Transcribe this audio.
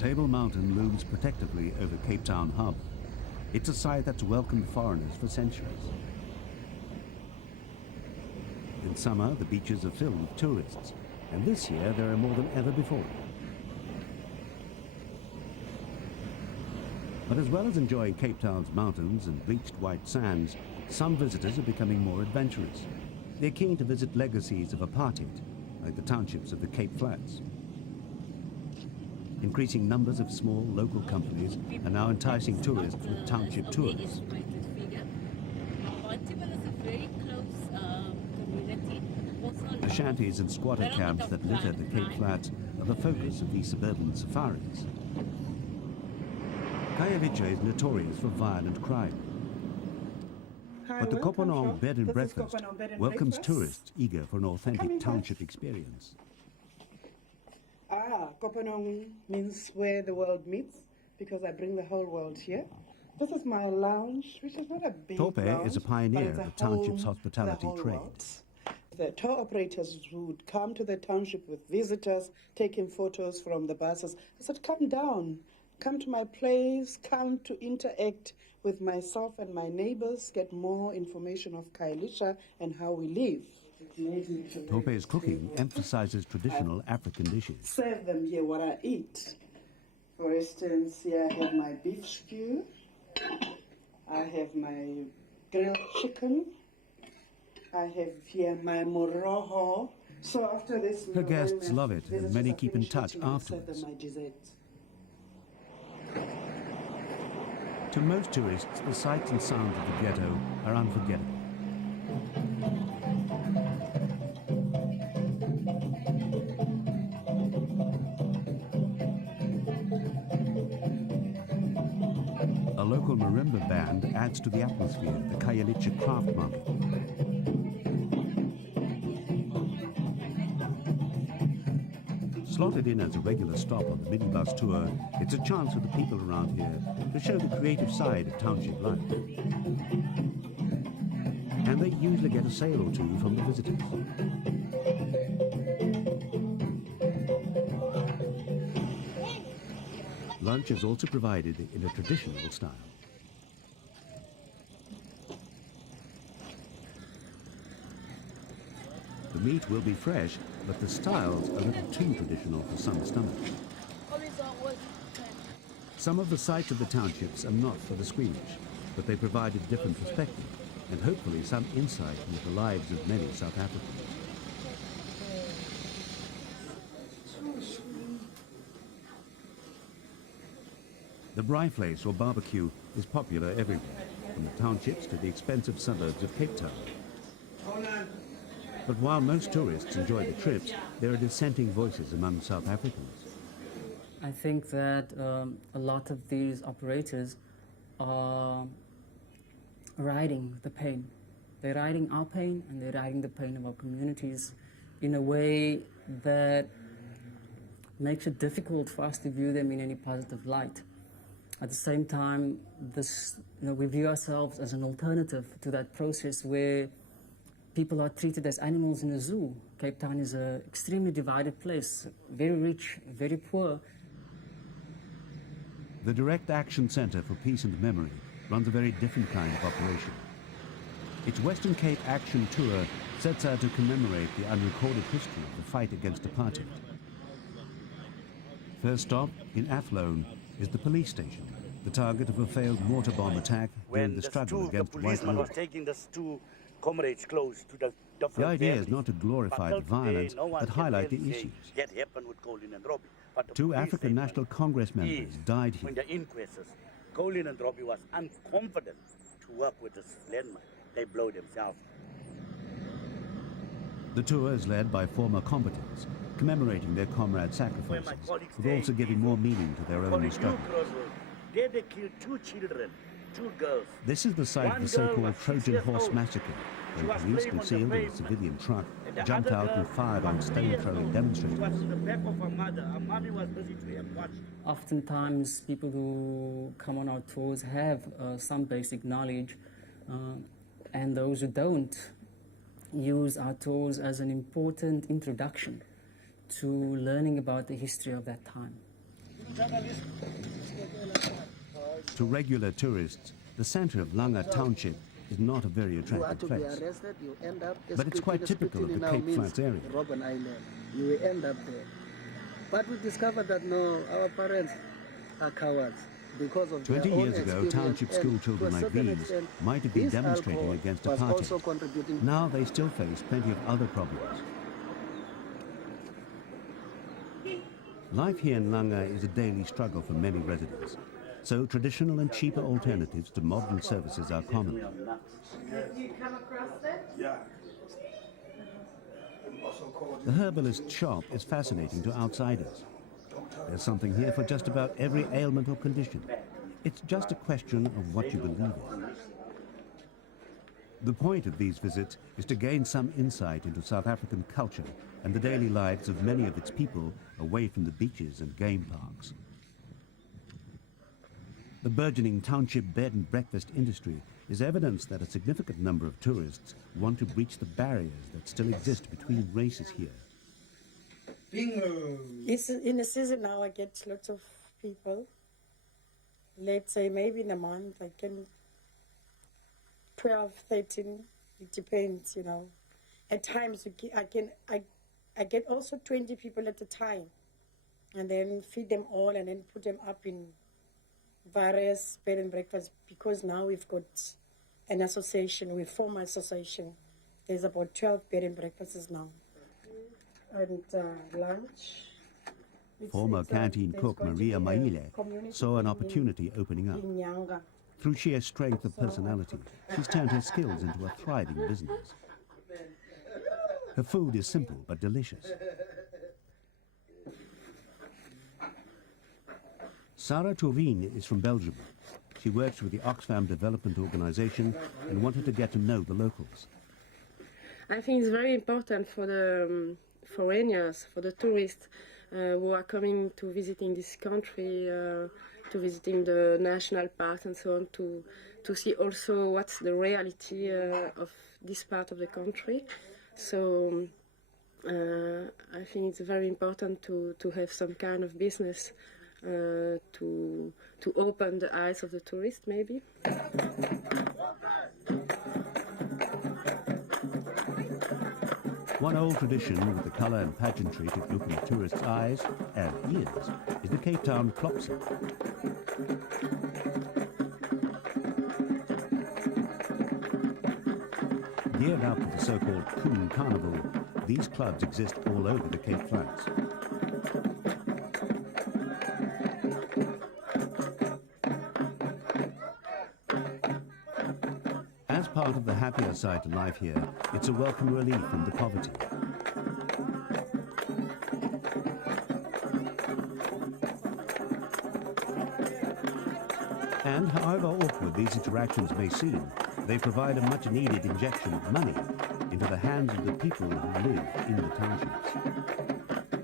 Table Mountain looms protectively over Cape Town harbour. It's a site that's welcomed foreigners for centuries. In summer, the beaches are filled with tourists, and this year there are more than ever before. But as well as enjoying Cape Town's mountains and bleached white sands, some visitors are becoming more adventurous. They're keen to visit legacies of apartheid, like the townships of the Cape Flats. Increasing numbers of small local companies are now enticing tourists with township tours. The shanties and squatter camps that litter the Cape Flats are the focus of these suburban safaris. Khayalitsha is notorious for violent crime. But the Kopanong Bed and Breakfast welcomes tourists eager for an authentic township experience. Kopanong means where the world meets, because I bring the whole world here. This is my lounge, which is not a big Klopse lounge, is a pioneer of but the it's a township's home hospitality to the whole trade. world. The tour operators would come to the township with visitors, taking photos from the buses. I said, come down, come to my place, come to interact with myself and my neighbors, get more information of Khayalitsha and how we live. Klopse's cooking emphasizes traditional African dishes. Serve them here what I eat. For instance, here I have my beef stew. I have my grilled chicken. I have here my moroho. So after this, Her guests love it, and many keep in touch afterwards. To most tourists, the sights and sounds of the ghetto are unforgettable. A local marimba band adds to the atmosphere at the Khayalitsha Craft Market. Slotted in as a regular stop on the minibus tour, it's a chance for the people around here to show the creative side of township life. And they usually get a sale or two from the visitors. Lunch is also provided in a traditional style. The meat will be fresh, but the style's a little too traditional for some stomachs. Some of the sights of the townships are not for the squeamish, but they provide a different perspective and hopefully some insight into the lives of many South Africans. The braaivleis or barbecue is popular everywhere, from the townships to the expensive suburbs of Cape Town. But while most tourists enjoy the trips, there are dissenting voices among South Africans. I think that a lot of these operators are riding the pain. They're riding our pain and they're riding the pain of our communities in a way that makes it difficult for us to view them in any positive light. At the same time, we view ourselves as an alternative to that process where people are treated as animals in a zoo. Cape Town is an extremely divided place, very rich, very poor. The Direct Action Centre for Peace and Memory runs a very different kind of operation. Its Western Cape Action Tour sets out to commemorate the unrecorded history of the fight against apartheid. First stop, in Athlone, is the police station, the target of a failed mortar bomb attack during the struggle against white rule. Comrades close to the idea is not to glorify the violence, but highlight the issues. Two African National Congress members died here. When the inquests, Colin and Robbie was unconfident to work with the landmine. They blow themselves. The tour is led by former combatants, commemorating their comrades' sacrifices, but also giving more meaning to their own struggle. There they killed 2 children, 2 girls. This is the site of the so-called Trojan Horse Massacre, when police concealed in a civilian truck jumped out and fired on stone-throwing demonstrators. She was in the back of her mother. Her mommy was busy to her watch. Oftentimes, people who come on our tours have some basic knowledge, and those who don't use our tours as an important introduction to learning about the history of that time. To regular tourists, the center of Langa Township is not a very You are attractive to be place. arrested, you end up But it's quite typical of the now Cape means Flats area. Robben Island. You will end up there. But we discovered that no, our parents are cowards because of 20 their own years ago, experience, township school and to children a like certain these extent, might have been this demonstrating alcohol against was also apartheid. contributing. Now they still face plenty of other problems. Life here in Langa is a daily struggle for many residents. So traditional and cheaper alternatives to modern services are common. Have you come across that? Yeah. The herbalist shop is fascinating to outsiders. There's something here for just about every ailment or condition. It's just a question of what you believe in. The point of these visits is to gain some insight into South African culture and the daily lives of many of its people away from the beaches and game parks. The burgeoning Township bed and breakfast industry is evidence that a significant number of tourists want to breach the barriers that still exist between races here. Bingo! It's in the season now. I get lots of people. Let's say maybe in a month I can 12, 13. It depends, you know. At times I get also 20 people at a time, and then feed them all and then put them up in various bed and breakfast, because now we've got an association. We form an association. There's about 12 bed and breakfasts now. And lunch. Former canteen there's cook going to Maria be a Maile community saw an in- opportunity opening up. in Nyanga. Through sheer strength of personality, she's turned her skills into a thriving business. Her food is simple but delicious. Sarah Tourine is from Belgium. She works with the Oxfam Development Organization and wanted to get to know the locals. I think it's very important for the foreigners, for the tourists who are coming to visiting this country, to visiting the national parks and so on, to see also what's the reality of this part of the country. So I think it's very important to have some kind of business to open the eyes of the tourist, maybe. One old tradition with the colour and pageantry to open the tourists' eyes and ears is the Cape Town Klopse. Geared up for the so-called Coon Carnival, these clubs exist all over the Cape Flats. As part of the happier side to life here, it's a welcome relief from the poverty. And however awkward these interactions may seem, they provide a much-needed injection of money into the hands of the people who live in the townships.